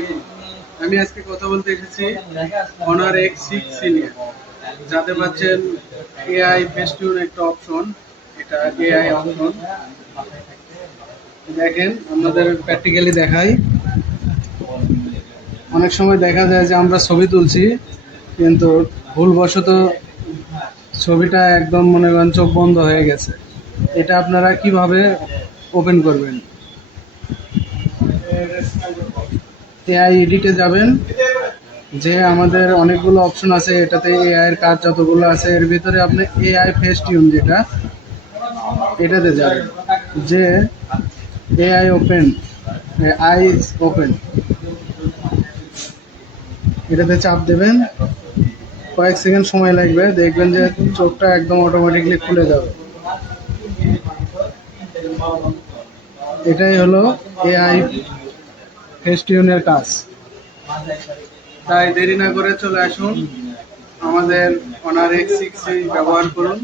আলাইকুম। আমি আজকে কথা বলতে এসেছি Honor X6 সিনিয়র, যাতে পাচ্ছেন এআই ফেস্টিউন একটা অপশন। এটা এআই অপশন। দেখেন, আমাদের প্র্যাকটিক্যালি দেখাই। অনেক সময় দেখা যায় যে আমরা ছবি তুলছি, কিন্তু ভুলবশত ছবিটা একদম মনে করেন চোখ বন্ধ হয়ে গেছে। এটা আপনারা কিভাবে ওপেন করবেন? এআই এডিটে যাবেন, যে আমাদের অনেকগুলো অপশন আছে, এটাতে এআই এর কাজ যতগুলো আছে এর ভিতরে আপনি এআই ফেস টিউন যেটা, এটাতে যাবেন। যে এআই ওপেন, আইস ওপেন, এটাতে চাপ দেবেন। কয়েক সেকেন্ড সময় লাগবে, দেখবেন যে চোখটা একদম অটোমেটিকলি খুলে যাবে। এটাই হলো এআই ফেস টিউনের কাজ। তাই দেরি না করে চলে আসুন, আমাদের Honor X6 ব্যবহার করুন।